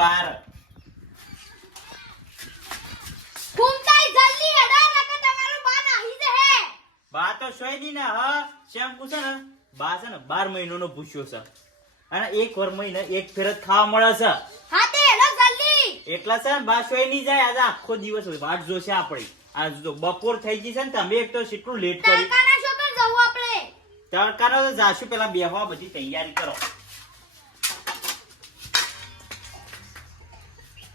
બાર ઘૂમતાઈ જલ્દી હેડા નકર તમારું બા નાહી જહે. બા તો સોય દી ને હ શેમ પૂછે ને બા છે ને 12 મહિનાનો ભૂસ્યો છે અને એક વાર મહિને એક ફેર જ ખાવા મળે છે. હા તે હેડો જલ્દી. એટલા છે ને બા સોય નહીં જાય. આજે આખો દિવસ વાટ જોશે આપણી. આ જો બપોર થઈ ગઈ છે ને તમે એક તો કેટલું લેટ કરી. તડકાના શો પર જવું આપણે. તડકાનો તો જાશું પેલા બેહવા બધી તૈયારી કરો.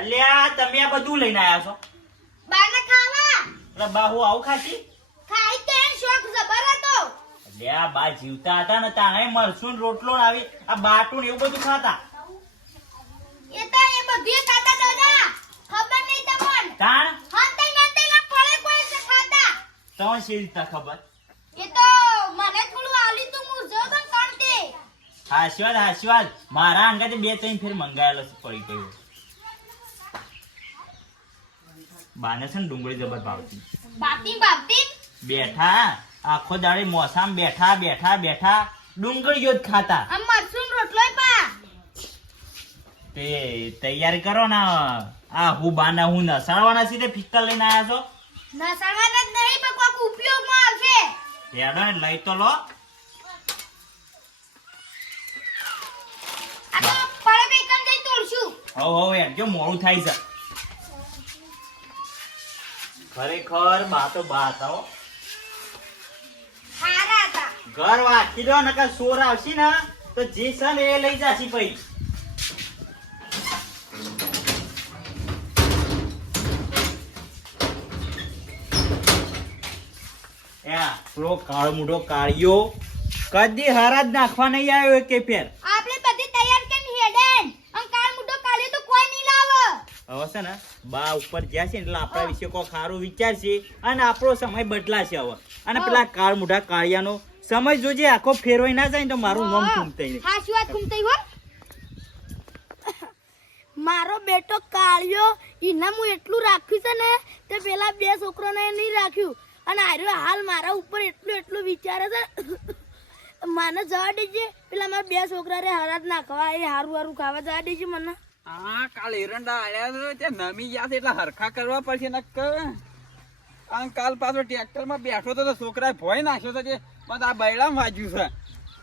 અલ્યા તમે આ બધું લઈને આયા છો? બાને ખાવા. એટલે બા હું આવું ખાતી? ખાઈ તે શોખ જબર હતો. અલ્યા બા જીવતા હતા ને તાણે મરસું ને રોટલો ને આવી આ બાટું ને એવું બધું ખાતા. એ તો એ બધું ખાતા દાદા. ખબર નહીં તમને. તાણ હંતે નંતે ના પડે કોઈ છે ખાતા. તમને શી રીતના ખબર? એ તો મને થોડું આલી તું હું જો તો કોણ તે. હાશવાદ મારા અંગાતે 2-3 ફેર મંગાયેલો છે પડી ગયો. બાને છે ને ડુંગળી જબર ભાવતી. બાપતી બેઠા આખો દાડે મોસામ બેઠા ડુંગળીઓ જ ખાતા. આ મરસું રોટલોય પા. તે તૈયારી કરો ને. આ હું બાના હું નસાડવાના સીધે ફિક્કલ લઈને આયા છો. નસળવાના જ નહીં પણ કોક ઉપયોગમાં આવશે. હેડો લઈ તો લો. આ તો પડે કઈ જઈ તોડશું. હો યાર જો મોડું થાય છે. ખરેખર બા તો બા હતા હો. હારા હતા. ઘર વાંચી દો નકર સોર આવશે ને તો જે છે ને એ લઈ જાશી પછી. પેલો કાળો મોઢો કાળિયો કદી હરાજ નાખવા નહીં આવ્યો કે ફેર. આપણે બધી તૈયાર કરીને હેડેન. કાળ મુઢો કાળ્યો તો કોઈ નહીં લાવે. હવે છે ને બા ઉપર ગયા છે એટલે આપણા વિશે કોઈ સારું વિચારશે અને આપણો સમય બદલાશે હવે. અને પેલા કાળ મોઢા કાળિયાનો સમય જોજે આખો ફેરવાઈ ના જાય ને તો મારું નામ ખૂમતાઈ નહીં. હાચી વાત ખૂમતાઈ હો. મારો બેટો કાળિયો ઈના હું એટલું રાખ્યું છે ને તે પેલા બે છોકરાને નહીં રાખ્યું અને આર્યો હાલ મારા ઉપર એટલું વિચારે છે. મને જવા દેજે પેલા મારા બે છોકરા રે હરાજ નાખવા એ હારું ખાવા જવા દેજે મને. હા કાલ એરંડા આયા છે તે નમી ગયા છે એટલે હરખા કરવા પડશે નક્કર. આ કાલ પાછો ટ્રેક્ટર માં બેઠો તો છોકરાએ ભોય નાખ્યો તો જે મને આ બૈડામાં વાગ્યું છે.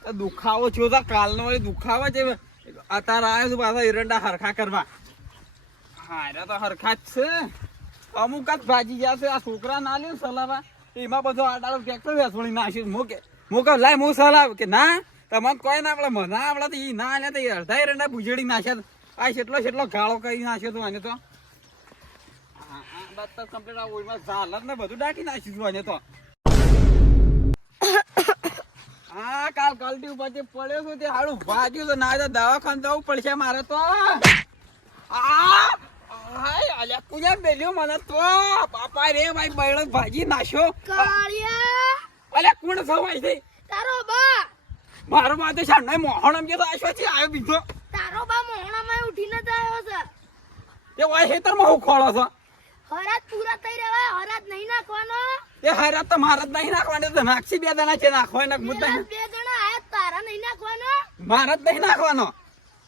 તો દુખાવો થયો તો કાલનો વળી દુખાવો છે. અત્યારે આવ્યો છું પાછા એરંડા હરખા કરવા. હા એરા તો હરખા જ છે. અમુક જ ભાજી ગયા છે. આ છોકરા ના લ્યો સલાવા એમાં બધો આડાળો ટ્રેક્ટર વેસવણી નાખ્યું. મૂકે લાય હું સલાવ કે ના તમને કોઈ ના આપડે મને આપડે તો ઈ ના આલ્યા તો અડધા એરંડા ભૂજડી નાખ્યા. આ કેટલો ગાળો કરી નાખ્યો તો આને તો. કમ્પ્લીટ આ ઓઈમાં ઝાલર ને બધું ડાકી નાખ્યું આને તો. હા કાલ કલટી ઉપર જે પડ્યો છું તે હાડું વાગ્યું તો ના તો દવાખાને જવું પડશે મારે તો. અલ્યા કુયા બેલ્યો મને તો પાપા રે ભાઈ બૈડો ભાજી નાખ્યો. કાળિયા અલ્યા કોણ સવાય છે? તારો બા. મારો બા તો સાંભળે મોહણ એમ કે તો આશો છે આવ્યો બીજો. તારો બા મોહણામાં ઉઠીને જ આવ્યો છે. એ વાય ખેતરમાં હું ખોળો છો? હરાજ પૂરા થઈ રહ્યા હરાજ નહીં નાખવાનો. એ હરા તો મારા જ નહીં નાખવાનું તો નાખશી બે જણા છે નાખવાના બે જણા આયા તારા નહીં નાખવાનો. મારા જ નહીં નાખવાનો.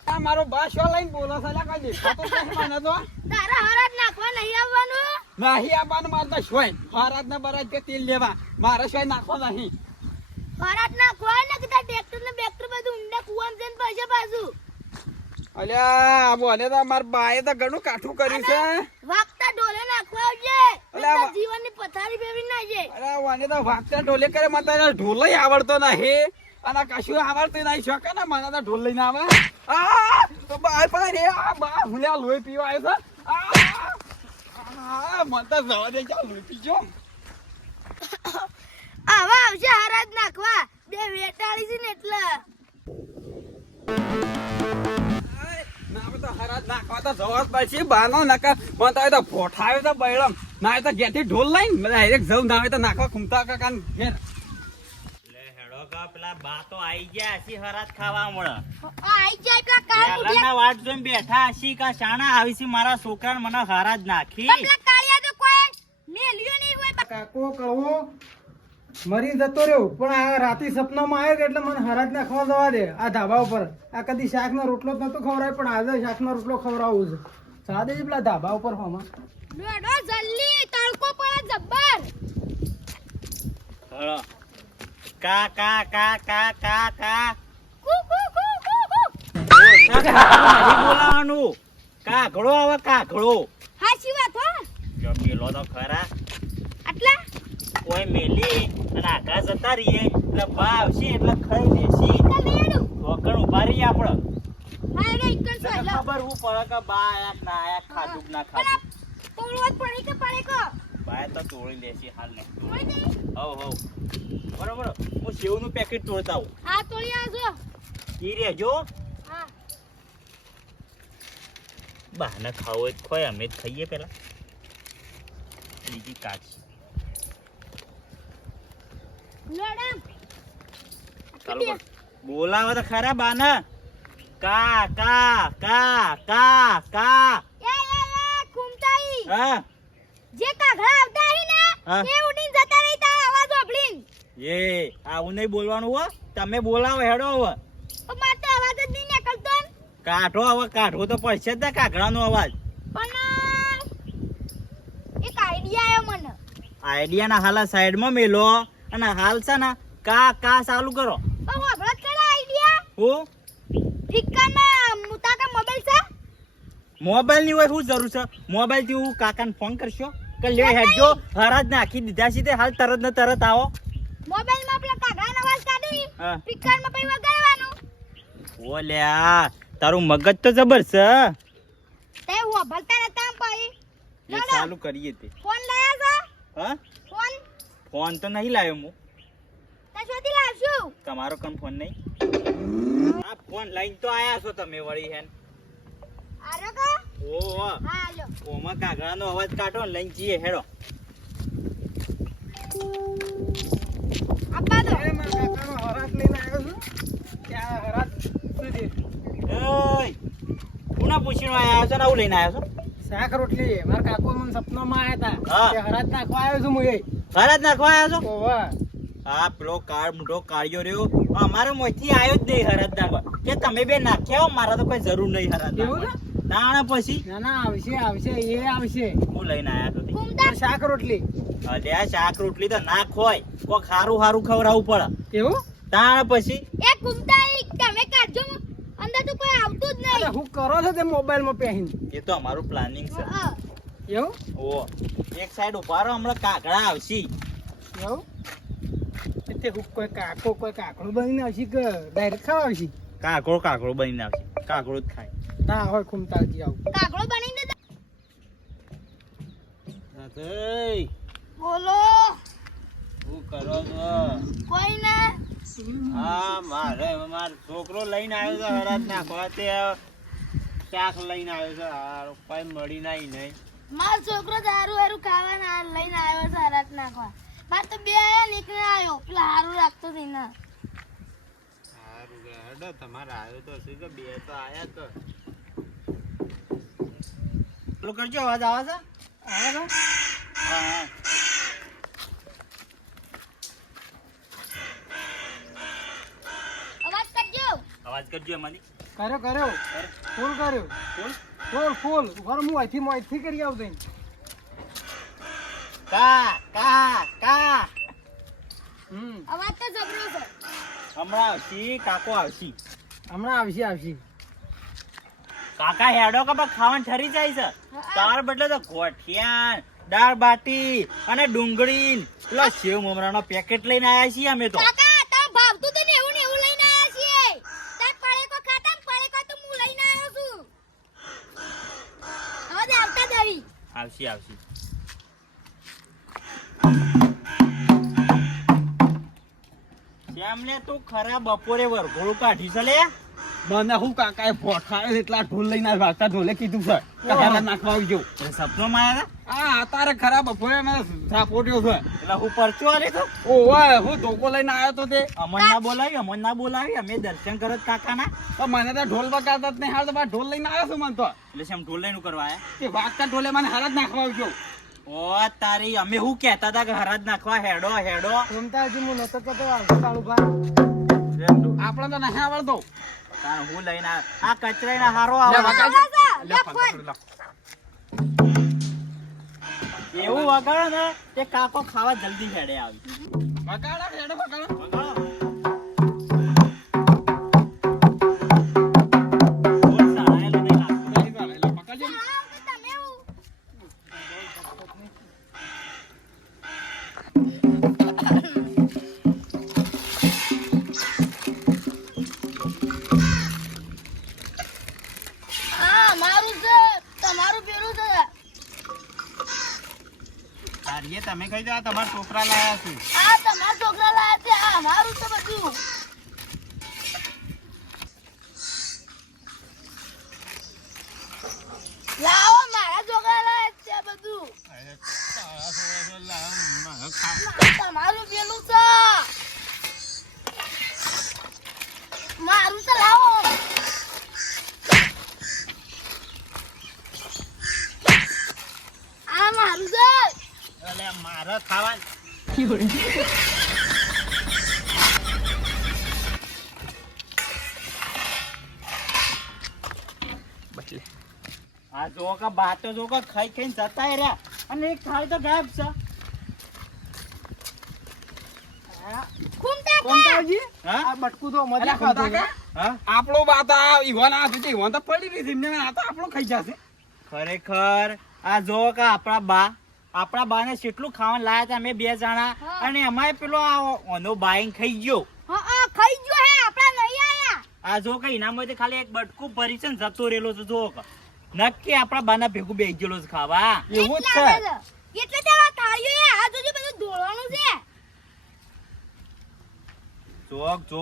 આ મારો બા શો લઈને બોલો છે કઈ દેખાતો જ નહીં મને તો. તારા હરાજ નાખવા નહીં આવવાનું. નહીં આવવાનું મારે તો શોય હરાજ ને બરાજ કે તેલ લેવા મારે શોય નાખવા નહીં. હરાજ નાખવા ને કીધા ટ્રેક્ટર ને બેક્ટર બધું ઊંડા કુવામાં જઈને પૈસા પાછું. અલ્યા બોલે તો માર બાએ તો ઘણું કાઠું કર્યું છે. વાગતા ડોલે નાખવા આવજે. અલ્યા જીવનની પથારી ફેરવી નાખજે. અરે વાને તો વાગતા ઢોલે કરે મને તો ઢોલ આવડતો નહીં અને કશું આવડતું નહીં શકે ને મને તો ઢોલ લઈને આવે. આ તો બા પણ રે આ બા ભૂલ્યા લોહી પીવા આવ્યો છે. આ મને તો જવા દે ચાલ લોહી પીજો. આવા આવશે હરાજ નાખવા બે વેટાળી છે ને એટલે. હરાજ નાખવા તો જવા પડશે બાનો નકા મને તો ફોઠાયો તો બૈડમ ના તો ઘેરથી ઢોલ લઈને ડાયરેક્ટ જવું ના હોય તો નાખવા ખૂમતા કાકા ઘેર. પેલા બા તો આઈ ગયા હસી હરાજ ખાવા મળે. આઈ જાય પેલા કાળ પેલાના વાટ જોઈને બેઠા હસી કા શાણા આવી છે મારા છોકરાને મને હરાજ નાખી. પેલા કાળિયા તો કોઈ મેલ્યો નહીં હોય. કાકો કહો મરી જતો રહ્યો પણ આ રાતે સપનામાં આવ્યો કે એટલે મને હરાજ ના ખવા જવા દે આ ધાબા ઉપર. આ કદી શાકનો રોટલો જ નતો ખવડાવ્યો પણ આજે શાકનો રોટલો ખવડાવવું છે. સાદે જ પેલા ધાબા ઉપર હોમાં. લેડો જલ્દી તડકો પડે જબ્બર. હળો. કા કા કા કા કા કા કુ કુ કુ કુ કુ. નહીં બોલાવાનું. કાગડો આવે કાગડો. હાચી વાત હો. જો પેલો તો ખરા આટલા કોઈ મેલી અને આકાશ જતા રહીએ એટલે બા આવશે એટલે ખાઈ લેશી. કમેડું વગર ઉભા રહીએ આપણે. હા રે ઇકન તને સોયલો ખબર હું પડે કે બા આયા કે ના આયા, ખાધું કે ના પણ ખાધું. તોડવત પડી કે પડે કો બાએ તો તોડી લેશી હાલ ને. તોડી દે. હવ બરોબર. હું સેવનું પેકેટ તોડતા આવું. હા તોડી આવજો. ઈ રેજો. હા બાને ખાવો હોય તો ખોય, અમે જ ખાઈએ પેલા. બીજી કાચી લેડમ ચાલો કર. બોલાવો તો ખરા બાને. કા કા કા કા કા. એ કુમતાઈ હા જે કાગડા આવતા હી હા. ને એ ઉડીને જતા રહી તા આવાજ ઓબલીન. એ આવું નહીં બોલવાનું હો. તમે બોલાવો હેડો હવે. તો માર તો અવાજ જ નહીં નીકળતો ને. કાઢો હવે, કાઢવો તો પડશે જ ને કાગડાનો અવાજ. પણ એક આઈડિયા આવ્યો મને. આઈડિયાના હાલ સાઈડમાં મેલો અને હાલ છે ને કા કા ચાલુ કરો. પણ વાપરો કરે આઈડિયા. હું ઠીકામાં મુતાકા મોબાઈલ છે. મોબાઈલ ની હોય શું જરૂર છે? મોબાઈલ થી હું કાકાને ફોન કરશો કે લે હેડજો હરાજ નાખી દીધા સીધે હાલ તરત ને તરત આવો. મોબાઈલમાં આપણા કાગડાનો અવાજ કાઢી હા. સ્પીકરમાં પછી વગાડવાનું. ઓલ્યા તારું મગજ તો જબર છે. તે વાપરતા નતા પછી એ ચાલુ કરીએ તે. ફોન લાયા છો? હા ફોન ફોન તો નહીં લાવ્યો હું. તે શોધી લાવશું. તમારો કન ફોન નહીં. આ ફોન લઈને તો આયા છો તમે વળી હેન. આરો કા? ઓહો હા હાલો. ઓમાં કાગડાનો અવાજ કાઢો ને લઈને જઈએ હેડો. આપા દો. એ મારા કાકાનો હરાજ લઈને આવ્યો છું. ત્યાં હરાજ શું છે? એય કોના પૂછીને આયા છો ને આવું લઈને આયા છો? શાક રોટલી મારા કાકો મને સપનામાં આવ્યા હા. હતા. હરાજ નાખવા આવ્યો છું હું એ. હરાજ નાખવા આયા છો? ઓવા આ પેલો કાળ મોટો કાળિયો રહ્યો અમારે મોયથી આવ્યો જ નહીં હરાજ નાખવા. કે તમે બે નાખ્યા હો, મારા તો કોઈ જરૂર નહીં હરાજ એવું નાખવા. છે? તાણે પછી ના ના આવશે આવશે એ આવશે. હું લઈને આયા તો તે. કુમતા શાક રોટલી અલ્યા શાક રોટલી તો નાખ હોય કોક હારું હારું ખવડાવવું પડે. એવું? તાણે પછી એ કુમતા તમે કાઢજો અંદર તો કોઈ આવતું જ અરે નહીં. હું કરો છો તે મોબાઈલમાં પહેરીને? એ તો અમારું પ્લાનિંગ છે. હા. એવું? ઓ એક સાઈડ ઉભા રહો, હમણાં કાગડા આવશે. એવું? તે હું કોઈ કાકડો બનીને આવશે કે ડાયરેક્ટ ખાવા આવશે? કાગડો બનીને આવશે. કાગડો જ ખાય. ના હોય ખુમતાજી આવું. કાગડો બનીને દે. દાદાઈ, બોલો. શું કરો છો? કોઈ ના. હા મારો છોકરો લઈને આવ્યો છે હરાજ નાખવા. તે શાક લઈને આવ્યો છે. હારું કોઈ મળી નહીં. મારો છોકરો દારૂ હારું ખાવાના લઈને આવ્યો છે રાત નાખવા. બાર તો બે આયા નીકળી આવ્યો પેલા હારું રાખતો હતી ને. સારું કે હેડો તમારે આવ્યો તો હશે કે બે તો આયા તો. પેલું કરજો અવાજ આવે છે? આવે છે? હા હા. અવાજ કરજો. અવાજ કરજો એમાંથી. કર્યો ફૂલ કર્યો ફૂલ ઉભા રહો, હું અહીંથી કરી આવતો. કા કા કા. અવાજ તો જબરો છે. હમણાં આવશી કાકો આવશી. હમણાં આવશે. કાકા હેડો કે બા ખાવાનું ઠરી જાય છે. તાર બદલે તો ગોઠિયાન દાળ બાટી અને ડુંગળી પેલો સેવ મમરાનો પેકેટ લઈને આયા છીએ અમે તો. કાકા તાર ભાવતું તો ને એવું લઈને આવ્યા છીએ. તાર પળેકો ખાતા ને પળેકો તો હું લઈને આવ્યો છું. હવે આવતા દરી. આવશી. શ્યામને તું ખરા બપોરે વરઘોડું કાઢી છે લે. મને હું કાકાએ પોઠાયો એટલા ઢોલ લઈને આવ્યા હતા. ઢોલે કીધું છે કે હરાજ નાખવા આવજો. એ સપનોમાં આયા આ તારે ખરા બપોરે મેં સાપોટ્યો છે. હતા એટલે હું પરચો આલે તો ઓવે હું ધોકો લઈને આવ્યો તો તે. અમન ના બોલાવી અમે દર્શન કરત કાકાના. તો મને તો ઢોલ વગાડતા જ નહીં. હાલ તો ઢોલ લઈને આવ્યો છું મને તો. એટલે શેમ ઢોલ લઈને કરવા આયા? તે વાગતા ઢોલે મને હરાજ નાખવા આવજો. ઓ તારી અમે શું કહેતા હતા કે હરાજ નાખવા હેડો હેડો રમતા હજી હું નતો કહેતો આવતો કાળુભા. આપણે તો નહીં આવડતો. તાર હું લઈને આ કચરાના હારો લે, આવે વગાડ. લે, લે, ફોન. એવું વગાડો ને તે કાકો ખાવા જલ્દી હેડે આવી વગાડો, હેડો, વગાડો. બોલ સાળાએ લઈને લાગતો. લઈ જા, લઈ જા, પકડજો ને. આવો તો તમે એવું. હા, મારું છે તમારું પેલું છે. તારીએ તમે કહી દો આ તમારા છોકરા લાયા છે આ તમારા છોકરા લાયા છે આ મારું છે બધું. લાવો મારા છોકરા લાયા છે આ બધું. તમારું પેલું છે મારું છે લાવો. આ મારું છે. એટલે મારે ખાવા આ જો કે બાટો જો કે ખાઈ ખાઈને જતા રહ્યા અને એક થાળી તો ગાયબ છે ખૂમતા કોમતાજી, હા આ બટકું તો મજા અલ્યા, ખાધું ખોટા છે. કા? હા આપણો બાત આ ઈવન આ સુધી ઈવન તો પડી રહી છે એમને આ તો આપણો ખાઈ જશે. ખરેખર આ જો કે આપણા બાને કેટલું ખાવાનું લાયા હતા અમે બે જણા હા. અને એમાંય પેલો આ ઓનો બાઈન ખાઈ ગયો હા ખાઈ ગયો હે આપડા નહીં આયા. આ જો કે એનામાંથી ખાલી એક બટકું ભરી છે ને જતો રહેલો છે જો કે નક્કી આપણા બાના ભેગું બેસી ગયેલો છે ખાવા એવું જ કેટલા છે. છે? એટલે તે આ થાળીઓ હે આ જોજો બધું ધોળવાનું છે. ચોક જો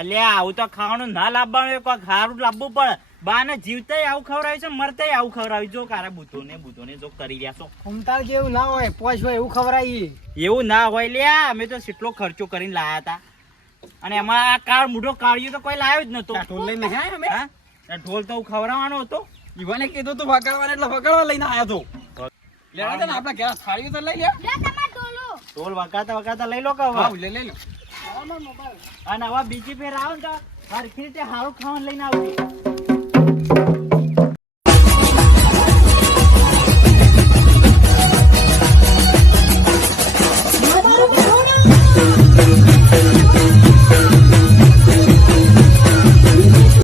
અલ્યા આવું તો ખાવાનું ના લાવવાનું કોઈ ખારું લાવવું પડે બાને જીવતાય આવું ખવડાવ્યું છે મરતાય આવું ખવડાવ્યું જો કારે બુધોને જો કરી રહ્યા છો કોમતાજી એવું ના હોય, પોચ હોય એવું ખવડાવીએ. એવું ના હોય લ્યા અમે તો કેટલો ખર્ચો કરીને લાયા હતા અને એમાં આ કાળ મોઢો કાઢ્યો તો કોઈ લાવ્યો જ નતો આ ઢોલ લઈને નહીં આવ્યા અમે? હા? આ ઢોલ તો ખવડાવવાનો હતો ઈવને કીધું તું વગાડવાને એટલે વગાડવા લઈને આવ્યો તો. લેવા દે ને આપણે ઘેર થાળીઓ તો લઈ લે. લે તમાર ડોલો. ઢોલ વગાડતા લઈ લો કે હા, હવે લઈ લો. અને હવે બીજી ફેર આવો ને તો હરખી રીતે સારું ખાવાનું લઈને આવજો